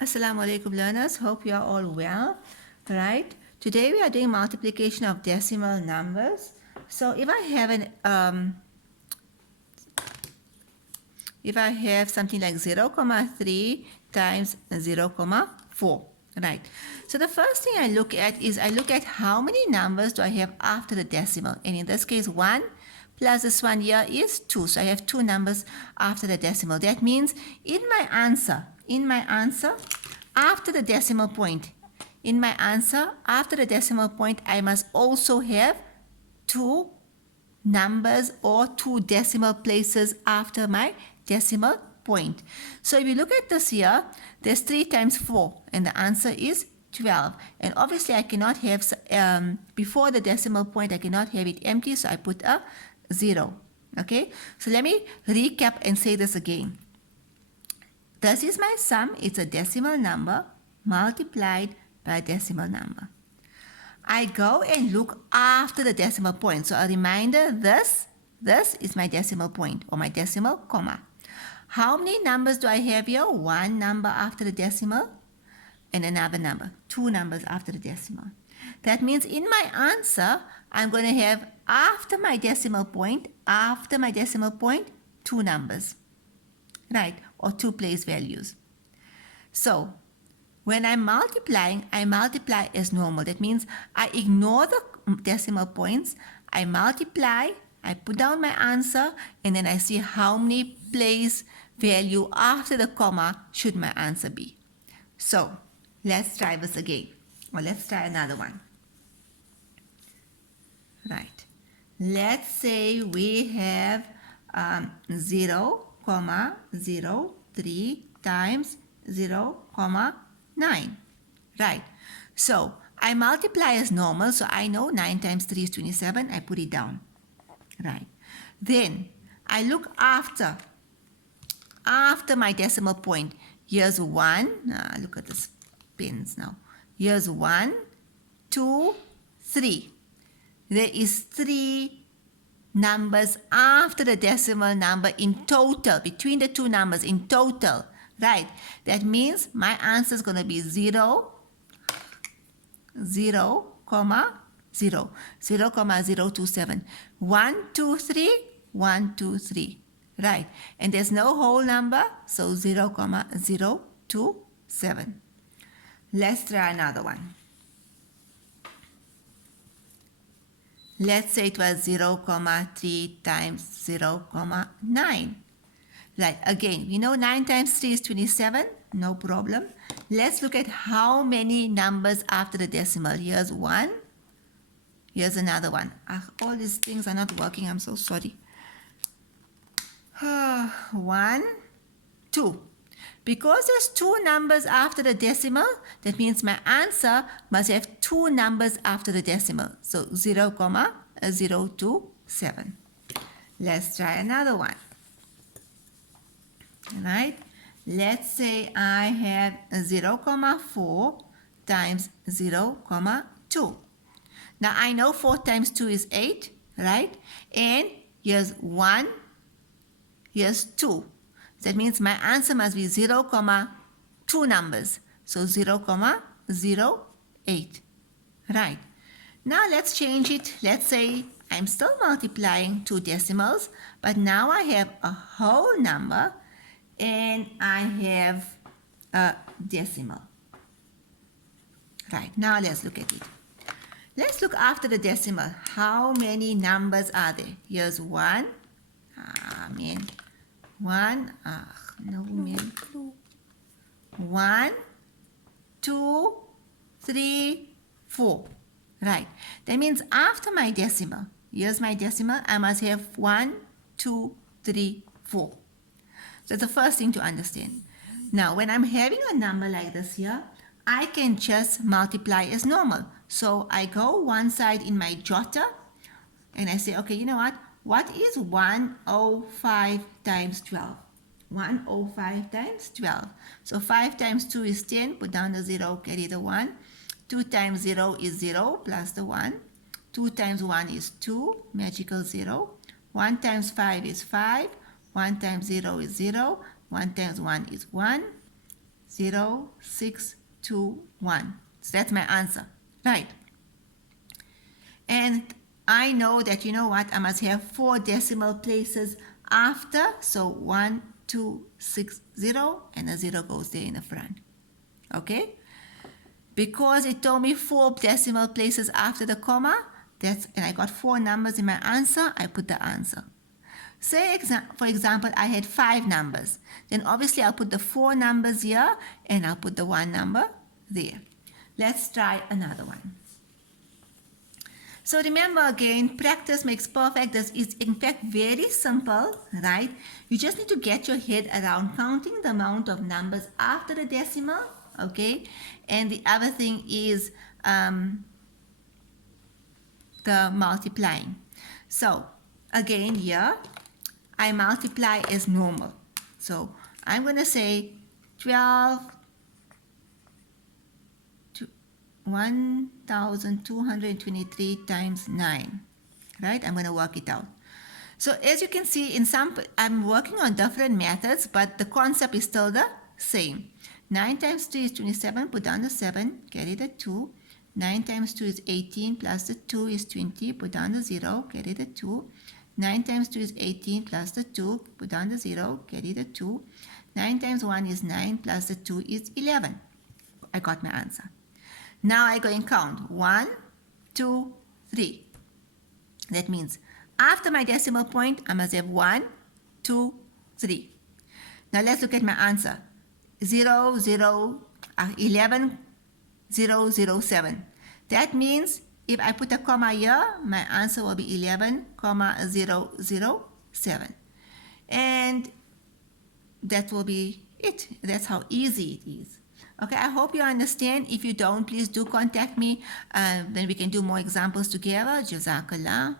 Assalamu alaikum learners, hope you are all well. Right, today we are doing multiplication of decimal numbers. So if I have something like 0,3 times 0,4, right? So the first thing I look at is I look at how many numbers do I have after the decimal, and in this case 1 plus this one here is 2. So I have 2 numbers after the decimal. That means in my answer, after the decimal point, after the decimal point, I must also have 2 numbers or 2 decimal places after my decimal point. So if you look at this here, there's 3 times 4, and the answer is 12. And obviously I cannot have, before the decimal point, I cannot have it empty, so I put a 0. Okay, so let me recap and say this again. This is my sum. It's a decimal number multiplied by a decimal number. I go and look after the decimal point. So a reminder, this is my decimal point or my decimal comma. How many numbers do I have here? 1 number after the decimal and another number. 2 numbers after the decimal. That means in my answer, I'm going to have after my decimal point, 2 numbers. Right? Or 2 place values. So when I'm multiplying, I multiply as normal. That means I ignore the decimal points, I multiply, I put down my answer, and then I see how many place value after the comma should my answer be. So let's try this again, or let's try another one. Right. Let's say we have 0,03 times 0,9. Right. So I multiply as normal. So I know 9 times 3 is 27. I put it down. Right. Then I look after my decimal point. Here's 1. Look at the pins now. Here's 1, 2, 3. There is 3 numbers after the decimal number in total, between the 2 numbers in total. Right. That means my answer is going to be 0, 0, 0,027. 1, 2, 3, 1, 2, 3. Right. And there's no whole number, so 0,027. Let's try another one. Let's say it was 0,3 times 0,9. Right, again, we know 9 times 3 is 27, no problem. Let's look at how many numbers after the decimal. Here's 1, here's another one. All these things are not working, I'm so sorry. 1, 2. Because there's 2 numbers after the decimal, that means my answer must have 2 numbers after the decimal. So 0,027. Let's try another one. Right? Let's say I have 0,4 times 0,2. Now I know 4 times 2 is 8, right? And here's 1, here's 2. That means my answer must be 0,2 numbers. So 0,08. Right. Now let's change it. Let's say I'm still multiplying 2 decimals, but now I have a whole number and I have a decimal. Right. Now let's look at it. Let's look after the decimal. How many numbers are there? Here's 1. 1, no man. 1, 2, 3, 4. Right. That means after my decimal, here's my decimal, I must have 1, 2, 3, 4. That's the first thing to understand. Now, when I'm having a number like this here, I can just multiply as normal. So I go one side in my jotter and I say, okay, you know what? What is 105 times 12? 105 times 12. So 5 times 2 is 10. Put down the 0, carry the 1. 2 times 0 is 0 plus the 1. 2 times 1 is 2, magical 0. 1 times 5 is 5. 1 times 0 is 0. 1 times 1 is 1. 0, 6, 2, 1. So that's my answer, right? And I know that, you know what, I must have 4 decimal places after. So 1, 2, 6, 0, and a 0 goes there in the front. Okay? Because it told me 4 decimal places after the comma, and I got 4 numbers in my answer, I put the answer. Say, for example, I had 5 numbers. Then obviously I'll put the 4 numbers here and I'll put the 1 number there. Let's try another one. So remember again, practice makes perfect. This is in fact very simple, right? You just need to get your head around counting the amount of numbers after the decimal, okay? And the other thing is the multiplying. So again here, I multiply as normal. So I'm going to say 1,223 times 9, right? I'm going to work it out. So as you can see, I'm working on different methods, but the concept is still the same. 9 times 3 is 27, put down the 7, carry the 2. 9 times 2 is 18, plus the 2 is 20, put down the 0, carry the 2. 9 times 2 is 18, plus the 2, put down the 0, carry the 2. 9 times 1 is 9, plus the 2 is 11. I got my answer. Now I go and count. 1, 2, 3. That means after my decimal point, I must have 1, 2, 3. Now let's look at my answer. 11, 0, 0, 7. That means if I put a comma here, my answer will be 11, 0, 0, 7. And that will be it. That's how easy it is. Okay, I hope you understand. If you don't, please do contact me. Then we can do more examples together. Jazakallah.